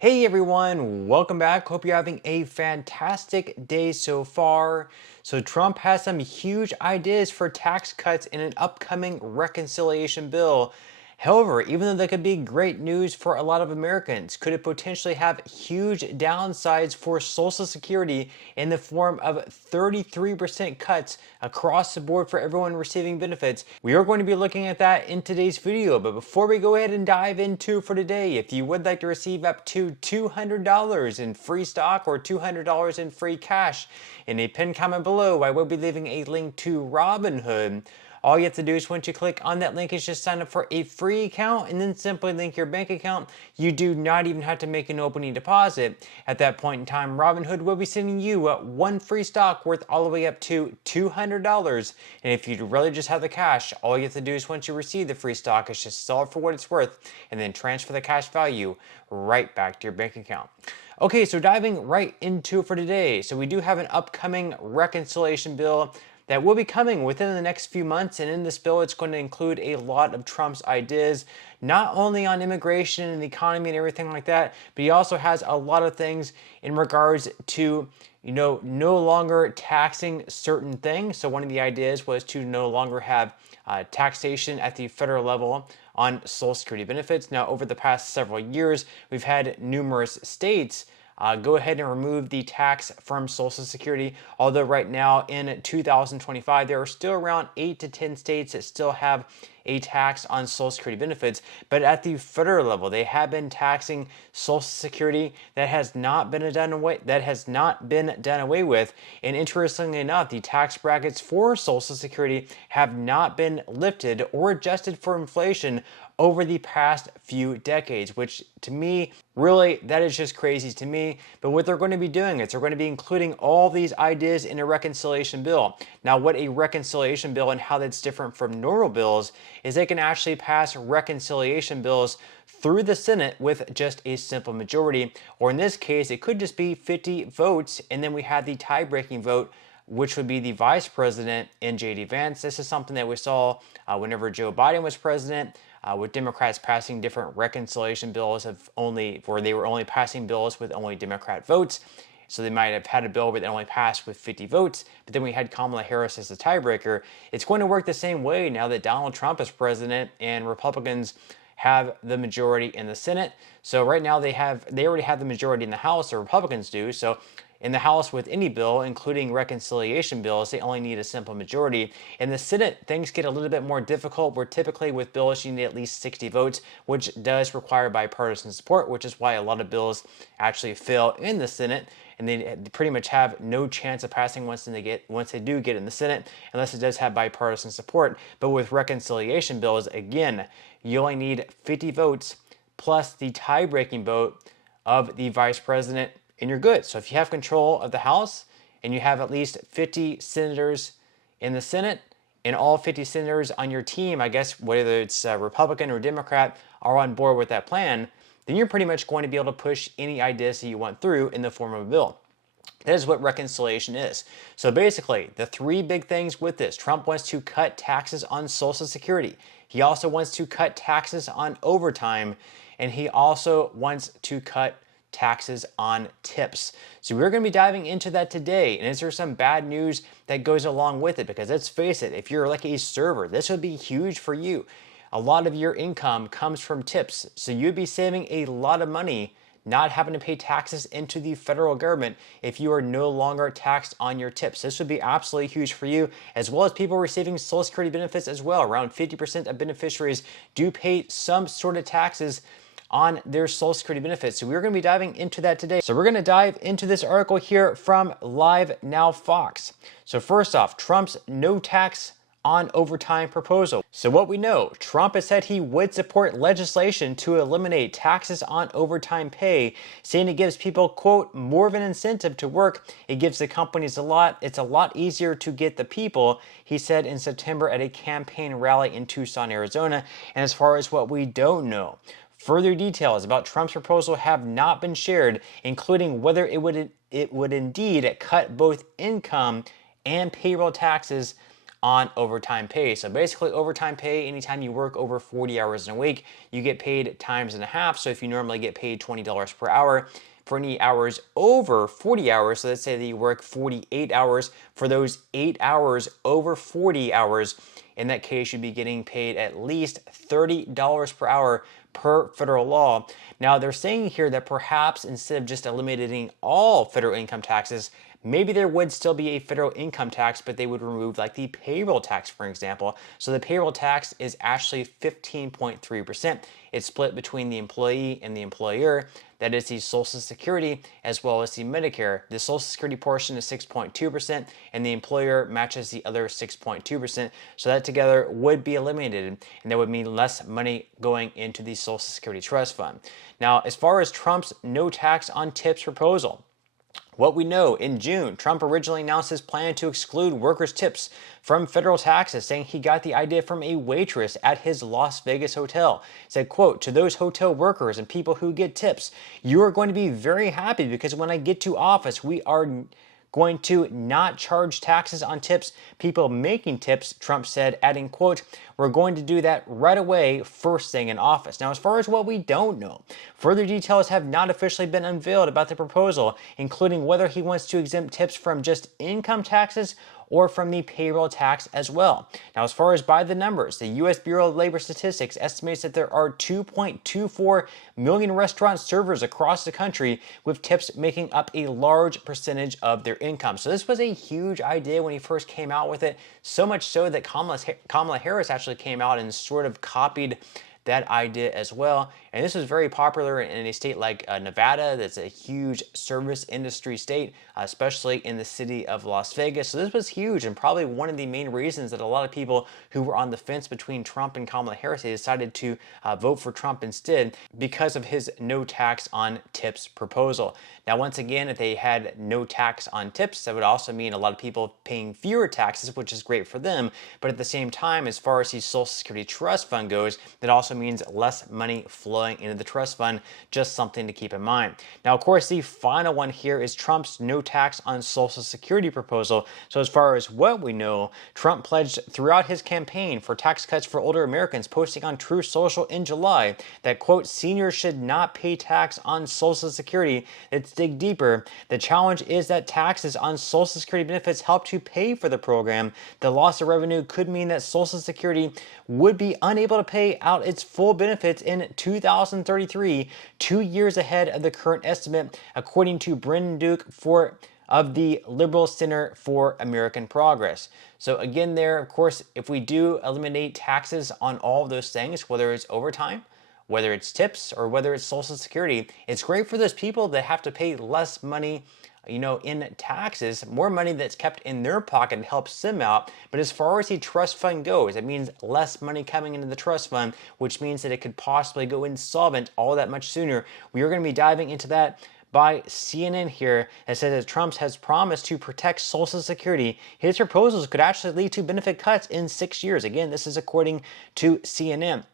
Hey everyone, welcome back. Hope you're having a fantastic day so far. So Trump has some huge ideas for tax cuts in an upcoming reconciliation bill. However, even though that could be great news for a lot of Americans, could it potentially have huge downsides for Social Security in the form of 33% cuts across the board for everyone receiving benefits? We are going to be looking at that in today's video, but before we go ahead and dive into for today, if you would like to receive up to $200 in free stock or $200 in free cash, in a pinned comment below, I will be leaving a link to Robinhood. All you have to do is once you click on that link is just sign up for a free account and then simply link your bank account. You do not even have to make an opening deposit. At that point in time, Robinhood will be sending you one free stock worth all the way up to $200. And if you really just have the cash, all you have to do is once you receive the free stock is just sell it for what it's worth and then transfer the cash value right back to your bank account. Okay, so diving right into it for today. So we do have an upcoming reconciliation bill that will be coming within the next few months, and in this bill it's going to include a lot of Trump's ideas, not only on immigration and the economy and everything like that, but he also has a lot of things in regards to no longer taxing certain things. So one of the ideas was to no longer have taxation at the federal level on Social Security benefits. Now, over the past several years, we've had numerous states go ahead and remove the tax from Social Security. Although right now in 2025, there are still around 8 to 10 states that still have a tax on Social Security benefits. But at the federal level, they have been taxing Social Security. That has not been done away with. And interestingly enough, the tax brackets for Social Security have not been lifted or adjusted for inflation over the past few decades, which to me, really, that is just crazy to me. But what they're going to be doing is they're going to be including all these ideas in a reconciliation bill. Now, what a reconciliation bill and how that's different from normal bills is they can actually pass reconciliation bills through the Senate with just a simple majority, or in this case, it could just be 50 votes, and then we have the tie-breaking vote, which would be the vice president and J.D. Vance. This is something that we saw whenever Joe Biden was president, with Democrats passing different reconciliation bills where they were only passing bills with only Democrat votes. So they might have had a bill where they only passed with 50 votes, but then we had Kamala Harris as the tiebreaker. It's going to work the same way now that Donald Trump is president and Republicans have the majority in the Senate. So right now they already have the majority in the House, or Republicans do. So in the House, with any bill, including reconciliation bills, they only need a simple majority. In the Senate, things get a little bit more difficult, where typically with bills you need at least 60 votes, which does require bipartisan support, which is why a lot of bills actually fail in the Senate, and they pretty much have no chance of passing once they do get in the Senate, unless it does have bipartisan support. But with reconciliation bills, again, you only need 50 votes plus the tie-breaking vote of the vice president, and you're good. So if you have control of the House and you have at least 50 senators in the Senate, and all 50 senators on your team, I guess whether it's Republican or Democrat, are on board with that plan, then you're pretty much going to be able to push any ideas that you want through in the form of a bill. That is what reconciliation is. So basically, the three big things with this: Trump wants to cut taxes on Social Security. He also wants to cut taxes on overtime, and he also wants to cut taxes on tips. So we're going to be diving into that today. And is there some bad news that goes along with it? Because let's face it, if you're like a server, this would be huge for you. A lot of your income comes from tips. So you'd be saving a lot of money not having to pay taxes into the federal government if you are no longer taxed on your tips. This would be absolutely huge for you, as well as people receiving Social Security benefits as well. Around 50% of beneficiaries do pay some sort of taxes on their Social Security benefits. So we're going to be diving into that today. So we're going to dive into this article here from Live Now Fox. So first off, Trump's no tax on overtime proposal. So what we know, Trump has said he would support legislation to eliminate taxes on overtime pay, saying it gives people, quote, more of an incentive to work. It gives the companies it's a lot easier to get the people, he said in September at a campaign rally in Tucson, Arizona. And as far as what we don't know, further details about Trump's proposal have not been shared, including whether it would indeed cut both income and payroll taxes on overtime pay. So basically overtime pay, anytime you work over 40 hours in a week, you get paid times and a half. So if you normally get paid $20 per hour, for any hours over 40 hours, so let's say that you work 48 hours, for those 8 hours over 40 hours, in that case, you'd be getting paid at least $30 per hour per federal law. Now, they're saying here that perhaps instead of just eliminating all federal income taxes, maybe there would still be a federal income tax, but they would remove like the payroll tax, for example. So the payroll tax is actually 15.3%. It's split between the employee and the employer. That is the Social Security as well as the Medicare. The Social Security portion is 6.2%, and the employer matches the other 6.2%. So that together would be eliminated, and that would mean less money going into the Social Security Trust Fund. Now, as far as Trump's no tax on tips proposal, what we know, in June, Trump originally announced his plan to exclude workers' tips from federal taxes, saying he got the idea from a waitress at his Las Vegas hotel. He said, quote, "To those hotel workers and people who get tips, you are going to be very happy because when I get to office, we are going to not charge taxes on tips people making tips," Trump said, adding, quote, "We're going to do that right away, first thing in office." Now, as far as what we don't know, further details have not officially been unveiled about the proposal, including whether he wants to exempt tips from just income taxes or from the payroll tax as well. Now, as far as by the numbers, the U.S. Bureau of Labor Statistics estimates that there are 2.24 million restaurant servers across the country, with tips making up a large percentage of their income. So this was a huge idea when he first came out with it, so much so that Kamala Harris actually came out and sort of copied that idea as well. And this was very popular in a state like Nevada. That's a huge service industry state, especially in the city of Las Vegas. So this was huge, and probably one of the main reasons that a lot of people who were on the fence between Trump and Kamala Harris, they decided to vote for Trump instead because of his no tax on tips proposal. Now, once again, if they had no tax on tips, that would also mean a lot of people paying fewer taxes, which is great for them. But at the same time, as far as the Social Security Trust Fund goes, that also means less money flowing into the trust fund. Just something to keep in mind. Now, of course, the final one here is Trump's no tax on Social Security proposal. So as far as what we know, Trump pledged throughout his campaign for tax cuts for older Americans, posting on Truth Social in July that, quote, "Seniors should not pay tax on Social Security. Let's dig deeper. The challenge is that taxes on Social Security benefits help to pay for the program. The loss of revenue could mean that Social Security would be unable to pay out its full benefits in 2033, 2 years ahead of the current estimate, according to Brendan Duke of the Liberal Center for American Progress. So again there, of course, if we do eliminate taxes on all of those things, whether it's overtime, whether it's tips, or whether it's Social Security, it's great for those people that have to pay less money in taxes, more money that's kept in their pocket and helps them out. But as far as the trust fund goes, it means less money coming into the trust fund, which means that it could possibly go insolvent all that much sooner. We are going to be diving into that by CNN here that says that Trump has promised to protect Social Security. His proposals could actually lead to benefit cuts in 6 years. Again, this is according to CNN.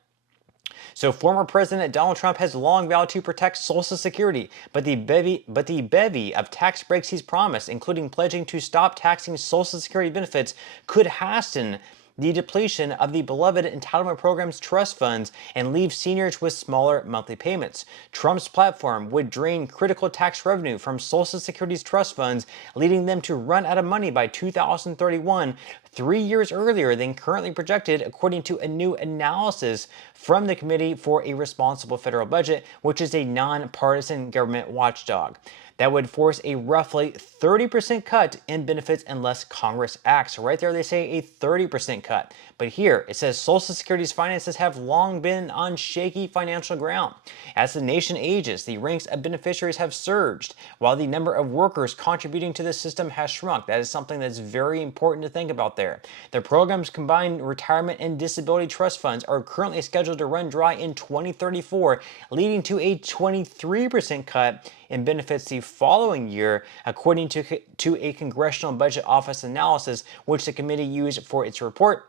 So former President Donald Trump has long vowed to protect Social Security, but the bevy of tax breaks he's promised, including pledging to stop taxing Social Security benefits, could hasten the depletion of the beloved entitlement program's trust funds and leave seniors with smaller monthly payments. Trump's platform would drain critical tax revenue from Social Security's trust funds, leading them to run out of money by 2031, 3 years earlier than currently projected, according to a new analysis from the Committee for a Responsible Federal Budget, which is a nonpartisan government watchdog. That would force a roughly 30% cut in benefits unless Congress acts. So right there they say a 30% cut. But here it says Social Security's finances have long been on shaky financial ground. As the nation ages, the ranks of beneficiaries have surged, while the number of workers contributing to the system has shrunk. That is something that's very important to think about there. The program's combined retirement and disability trust funds are currently scheduled to run dry in 2034, leading to a 23% cut in benefits the following year, according to a Congressional Budget Office analysis, which the committee used for its report.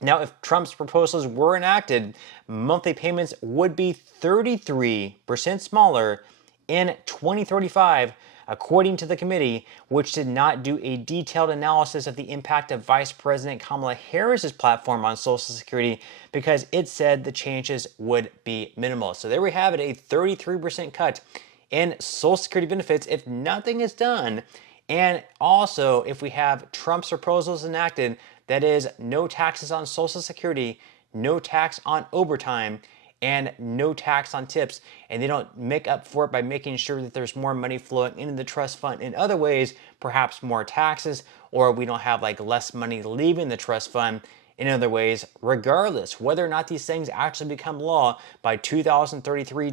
Now, if Trump's proposals were enacted, monthly payments would be 33% smaller in 2035, according to the committee, which did not do a detailed analysis of the impact of Vice President Kamala Harris's platform on Social Security because it said the changes would be minimal. So there we have it, a 33% cut in Social Security benefits if nothing is done. And also, if we have Trump's proposals enacted, that is no taxes on Social Security, no tax on overtime, and no tax on tips, and they don't make up for it by making sure that there's more money flowing into the trust fund in other ways, perhaps more taxes, or we don't have like less money leaving the trust fund in other ways. Regardless, whether or not these things actually become law by 2033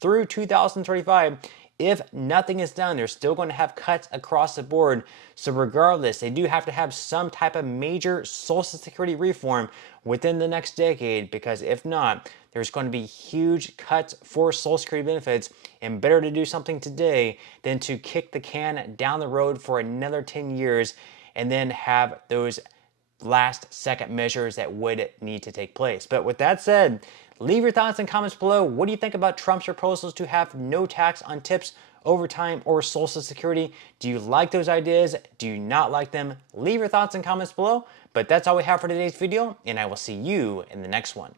through 2035, if nothing is done, they're still going to have cuts across the board. So regardless, they do have to have some type of major Social Security reform within the next decade, because if not, there's going to be huge cuts for Social Security benefits, and better to do something today than to kick the can down the road for another 10 years and then have those last second measures that would need to take place. But with that said, leave your thoughts and comments below. What do you think about Trump's proposals to have no tax on tips, overtime, or Social Security? Do you like those ideas? Do you not like them? Leave your thoughts and comments below. But that's all we have for today's video, and I will see you in the next one.